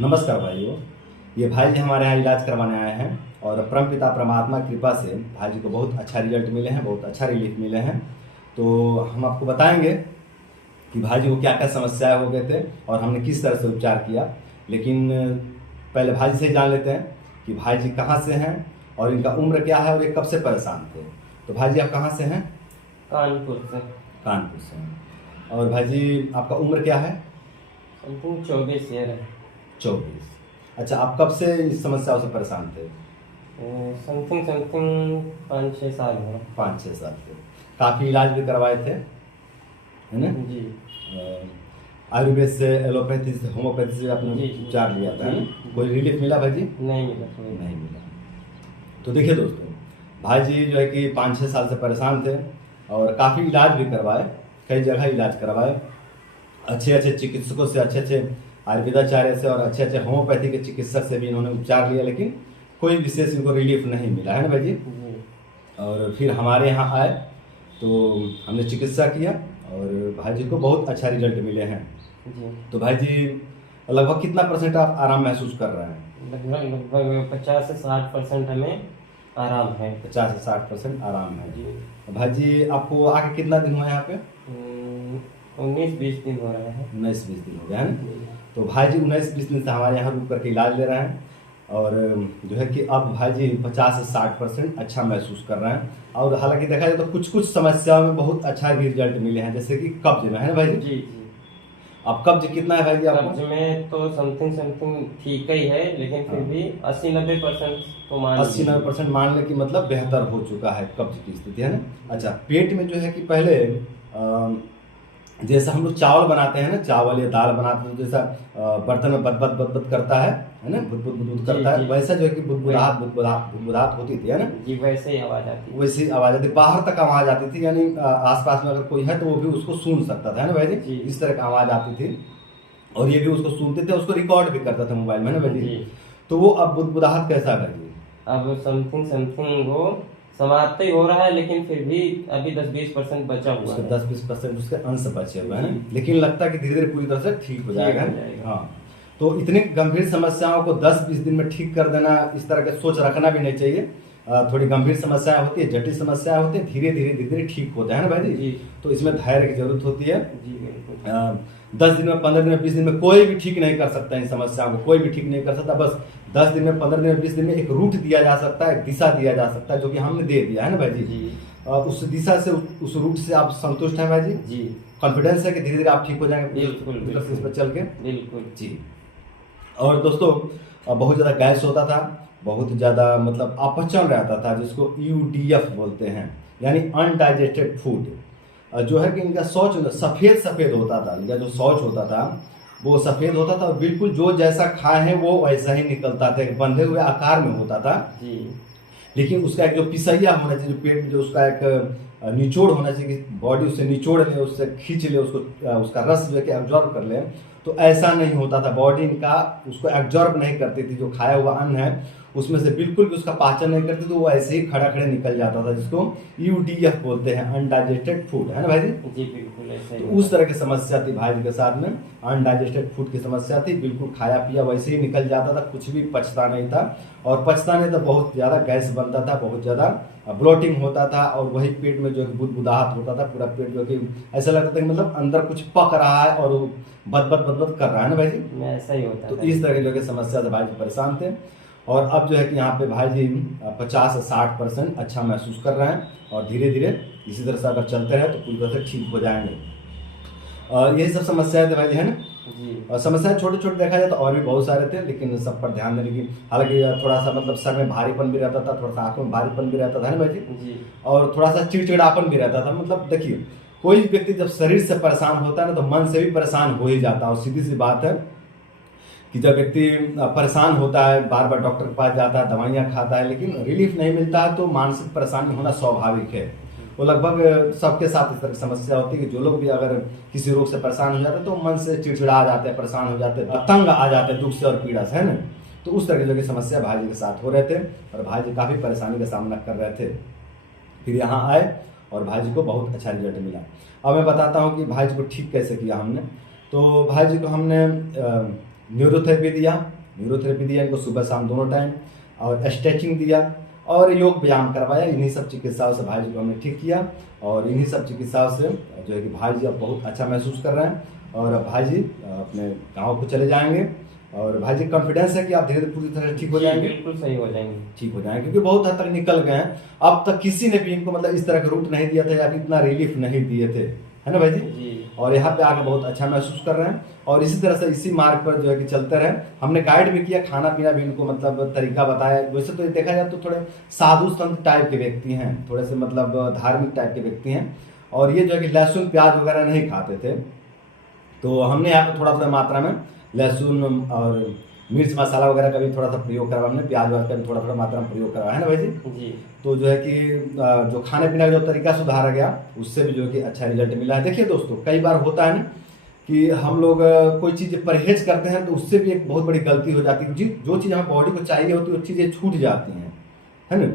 नमस्कार भाइयों। ये भाई जी हमारे यहाँ इलाज करवाने आए हैं और परमपिता परमात्मा की कृपा से भाई जी को बहुत अच्छा रिजल्ट मिले हैं, बहुत अच्छा रिलीफ मिले हैं। तो हम आपको बताएंगे कि भाई जी को क्या क्या समस्याएं हो गए थे और हमने किस तरह से उपचार किया। लेकिन पहले भाई जी से जान लेते हैं कि भाई जी कहाँ से हैं और इनका उम्र क्या है और ये कब से परेशान थे। तो भाई जी आप कहाँ से हैं? कानपुर से। कानपुर से हैं। और भाई जी आपका उम्र क्या है? समथिंग 24 ईयर है। 24। अच्छा, आप कब से इस समस्याओं से परेशान थे? समथिंग समथिंग 5-6 साल है। 5-6 साल से काफ़ी इलाज भी करवाए थे, है ना? जी आयुर्वेद से, एलोपैथी से, होम्योपैथी से आपने जी उपचार लिया था, है ना? जी। कोई रिलीफ मिला भाई जी? नहीं मिला कोई। नहीं मिला। तो देखिए दोस्तों, भाई जी जो है कि 5-6 साल से परेशान थे और काफ़ी इलाज भी करवाए, कई जगह इलाज करवाए, अच्छे अच्छे चिकित्सकों से, अच्छे अच्छे आयुर्वेदाचार्य से और अच्छे अच्छे होम्योपैथी के चिकित्सक से भी इन्होंने उपचार लिया, लेकिन कोई विशेष इनको रिलीफ नहीं मिला, है ना भाई जी? जी और फिर हमारे यहाँ आए तो हमने चिकित्सा किया और भाई जी को बहुत अच्छा रिजल्ट मिले हैं। जी। तो भाई जी लगभग कितना परसेंट आप आराम महसूस कर रहे हैं? लगभग लगभग 50 से 60% हमें आराम है। 50 से 60% आराम है। जी। भाई जी आपको आके कितना दिन हुआ यहाँ पे? 19-20 दिन हो रहे हैं। 19-20 दिन हो गया, है ना? जी। तो भाई जी 19-20 दिन से हमारे यहाँ रुक करके इलाज ले रहे हैं और जो है कि अब भाई जी 50 से 60% अच्छा महसूस कर रहे हैं। और हालांकि देखा जाए तो कुछ कुछ समस्याओं में बहुत अच्छा भी रिजल्ट मिले हैं, जैसे कि कब्ज में, है ना भाई जी? जी जी। अब कब्ज कितना है भाई जी आपको? कब्ज में तो समथिंग समथिंग ठीक ही है, लेकिन फिर भी 80-90% तो मान 80-90% मान ले कि मतलब बेहतर हो चुका है कब्ज की स्थिति, है ना? अच्छा, पेट में जो है कि पहले जैसा हम लोग चावल बनाते हैं ना, चावल या दाल बनाते हैं, तो जैसा बर्तन में बद बद बद बद करता है ना, बुद बुद बुद करता है, जी। वैसा जो है कि बुदबुदाहट बुदबुदाहट बुदबुदाहट होती थी, है ना? जी, वैसे ही आवाज आती है। वैसी आवाज आती, बाहर तक आवाज आती थी, यानी आसपास में अगर कोई है तो वो भी उसको सुन सकता था, है ना भाई जी? जी। इस तरह की आवाज आती थी और ये भी उसको सुनते थे, उसको रिकॉर्ड भी करता था मोबाइल में, है ना भाई जी? जी। तो वो अब बुदबुदाहट कैसा है भाई जी? अब समथिंग समथिंग वो समाप्त ही हो रहा है, लेकिन फिर भी अभी 10-20% बचा हुआ उसके है। 10-20% उसके अंश बचे हुए हैं, जी। लेकिन लगता है कि धीरे धीरे पूरी तरह से ठीक हो जाएगा, ठीक हो है? जाएगा। हाँ। तो इतनी गंभीर समस्याओं को 10-20 दिन में ठीक कर देना, इस तरह के सोच रखना भी नहीं चाहिए। थोड़ी गंभीर समस्याएं होती है, जटिल समस्याएं होती है, धीरे धीरे धीरे धीरे ठीक होते हैं ना भाई जी? जी। तो इसमें धैर्य की जरूरत होती है। जी बिल्कुल। 10 दिन में, 15 दिन में, 20 दिन में कोई भी ठीक नहीं कर सकता है इन समस्याओं को, कोई भी ठीक नहीं कर सकता। बस 10 दिन में, 15 दिन में, 20 दिन में एक रूट दिया जा सकता है, एक दिशा दिया जा सकता है, जो कि हमने दे दिया है ना भाई जी? जी उस दिशा से, उस रूट से आप संतुष्ट हैं भाई जी? जी कॉन्फिडेंस है कि धीरे धीरे आप ठीक हो जाएंगे बिल्कुल इस पर चल के? बिल्कुल। जी। और दोस्तों बहुत ज़्यादा गैस होता था, बहुत ज़्यादा मतलब अपचन रहता था, जिसको यूडीएफ बोलते हैं, यानी अनडाइजेस्टेड फूड। जो है कि इनका शौच सफ़ेद सफ़ेद होता था, इनका जो शौच होता था वो सफ़ेद होता था और बिल्कुल जो जैसा खाए हैं वो वैसा ही निकलता था, एक बंधे हुए आकार में होता था। जी। लेकिन उसका एक जो पिसैया होना चाहिए, जो पेट में जो उसका एक निचोड़ होना चाहिए कि बॉडी उससे निचोड़ ले, उससे खींच ले, उसको उसका रस जो है कि एब्जॉर्ब कर ले, तो ऐसा नहीं होता था। बॉडी इनका उसको एब्जॉर्ब नहीं करती थी, जो खाया हुआ अन्न है उसमें से बिल्कुल भी उसका पाचन नहीं करती, तो वो ऐसे ही खड़ा खड़े निकल जाता था, जिसको यूडीएफ बोलते हैं, अनडाइजेस्टेड फूड, है ना भाई जी? जी बिल्कुल ऐसे तो ही। उस तरह की समस्या थी भाई जी के साथ में, अनडाइजेस्टेड फूड की समस्या थी, बिल्कुल खाया पिया वैसे ही निकल जाता था, कुछ भी पचता नहीं था। और पचता नहीं था, बहुत ज़्यादा गैस बनता था, बहुत ज़्यादा ब्लोटिंग होता था और वही पेट में जो है बुदबुदाहट होता था, पूरा पेट जो कि ऐसा लगता था कि मतलब अंदर कुछ पक रहा है और वो बद कर रहा है ना भाई जी? ऐसा ही होता तो था। इस तरह की जो है समस्या से भाई जी परेशान थे और अब जो है कि यहाँ पे भाई जी 50 से 60% अच्छा महसूस कर रहे हैं और धीरे धीरे इसी तरह से अगर चलते रहे तो पूरी तरह से ठीक हो जाएंगे। और यही सब समस्याएं थे भाई जी, है ना? जी। और समस्याएं छोटे छोटे देखा जाए तो और भी बहुत सारे थे, लेकिन सब पर ध्यान देने की, हालांकि थोड़ा सा मतलब सर में भारीपन भी रहता था, थोड़ा सा आंखों में भारीपन भी रहता था, है ना भाई जी? जी। और थोड़ा सा चिड़चिड़ापन भी रहता था। मतलब देखिए, कोई व्यक्ति जब शरीर से परेशान होता है ना, तो मन से भी परेशान हो ही जाता है। और सीधी सी बात है कि जब व्यक्ति परेशान होता है, बार बार डॉक्टर के पास जाता है, दवाइयाँ खाता है, लेकिन रिलीफ नहीं मिलता है, तो मानसिक परेशानी होना स्वाभाविक है। वो लगभग सबके साथ इस तरह की समस्या होती है कि जो लोग भी अगर किसी रोग से परेशान हो जाते हैं तो मन से चिड़चिड़ा जाते हैं, परेशान हो जाते हैं, तंग आ जाते हैं दुख से और पीड़ा से, है ना? तो उस तरह की जो समस्या भाई जी के साथ हो रहे थे और भाई जी काफ़ी परेशानी का सामना कर रहे थे। फिर यहाँ आए और भाई जी को बहुत अच्छा रिजल्ट मिला। अब मैं बताता हूँ कि भाई जी को ठीक कैसे किया हमने। तो भाई जी को हमने न्यूरोथेरेपी दिया इनको सुबह शाम दोनों टाइम, और स्ट्रेचिंग दिया और योग व्यायाम करवाया। इन्हीं सब चिकित्साओं से भाई जी को हमने ठीक किया, और इन्हीं सब चिकित्साओं से जो है कि भाई जी अब बहुत अच्छा महसूस कर रहे हैं, और भाई जी अपने गाँव को चले जाएंगे। और भाई जी कॉन्फिडेंस है कि आप धीरे धीरे पूरी तरह ठीक हो जाएंगे, बिल्कुल सही हो जाएंगे, ठीक हो जाएंगे, क्योंकि बहुत हद तक निकल गए हैं। अब तक किसी ने भी इनको मतलब इस तरह का रूट नहीं दिया था या फिर इतना रिलीफ नहीं दिए थे, है ना भाई जी? और यहाँ पे आकर बहुत अच्छा महसूस कर रहे हैं, और इसी तरह से इसी मार्ग पर जो है कि चलते रहे। हमने गाइड भी किया, खाना पीना भी इनको मतलब तरीका बताया। वैसे तो देखा जाए तो थोड़े साधु संत टाइप के व्यक्ति हैं, थोड़े से मतलब धार्मिक टाइप के व्यक्ति हैं, और ये जो है कि लहसुन प्याज वगैरह नहीं खाते थे। तो हमने यहाँ पे थोड़ा थोड़ा मात्रा में लहसुन और मिर्च मसाला वगैरह का भी थोड़ा सा प्रयोग करवा, हमने प्याज वगैरह का भी थोड़ा थोड़ा मात्रा में प्रयोग करवाया, है ना भाई जी? तो जो है कि जो खाने पीने का जो तरीका सुधारा गया, उससे भी जो है कि अच्छा रिजल्ट मिला है। देखिए दोस्तों, कई बार होता है ना कि हम लोग कोई चीज़ परहेज करते हैं तो उससे भी एक बहुत बड़ी गलती हो जाती है। जो चीज़ हमें बॉडी को चाहिए होती है वो चीज़ें छूट जाती हैं, है ना?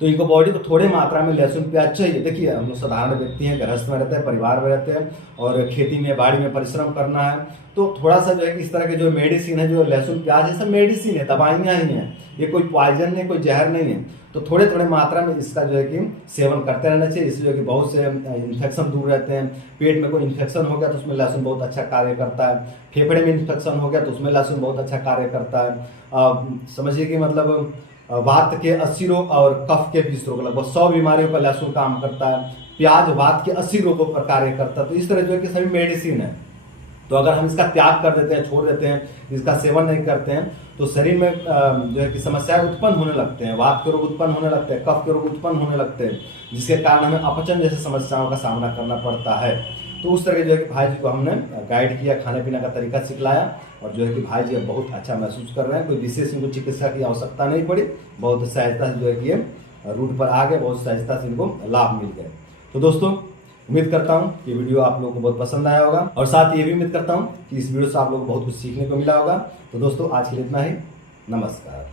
तो इनको बॉडी को थोड़े मात्रा में लहसुन प्याज चाहिए। देखिए हम लोग साधारण व्यक्ति हैं, गृहस्थ में रहते हैं, परिवार में रहते हैं, और खेती में बाड़ी में परिश्रम करना है, तो थोड़ा सा जो है कि इस तरह के जो मेडिसिन है, जो लहसुन प्याज है, सब मेडिसिन है, दवाइयाँ ही हैं, ये कोई पॉइजन नहीं, कोई जहर नहीं है। तो थोड़े थोड़े मात्रा में इसका जो है कि सेवन करते रहना चाहिए। इससे जो है कि बहुत से इन्फेक्शन दूर रहते हैं। पेट में कोई इन्फेक्शन हो गया तो उसमें लहसुन बहुत अच्छा कार्य करता है। फेफड़े में इन्फेक्शन हो गया तो उसमें लहसुन बहुत अच्छा कार्य करता है। समझिए कि मतलब वात के 80 रोग और कफ के 20 रोग, लगभग 100 बीमारियों पर लहसुन काम करता है। प्याज वात के 80 रोगों पर कार्य करता है। तो इस तरह जो है कि सभी मेडिसिन है। तो अगर हम इसका त्याग कर देते हैं, छोड़ देते हैं, इसका सेवन नहीं करते हैं, तो शरीर में जो है कि समस्याएं उत्पन्न होने लगते हैं, वात के रोग उत्पन्न होने लगते हैं, कफ के रोग उत्पन्न होने लगते हैं, जिसके कारण हमें अपचन जैसे समस्याओं का सामना करना पड़ता है। तो उस तरह के जो है कि भाई जी को हमने गाइड किया, खाने पीने का तरीका सिखलाया, और जो है कि भाई जी अब बहुत अच्छा महसूस कर रहे हैं। कोई विशेष इनको चिकित्सा की आवश्यकता नहीं पड़ी, बहुत सहजता से जो है कि ये रूट पर आ गए, बहुत सहजता से इनको लाभ मिल गए। तो दोस्तों, उम्मीद करता हूँ कि वीडियो आप लोगों को बहुत पसंद आया होगा, और साथ ही ये भी उम्मीद करता हूँ कि इस वीडियो से आप लोगों को बहुत कुछ सीखने को मिला होगा। तो दोस्तों, आज के लिए इतना ही। नमस्कार।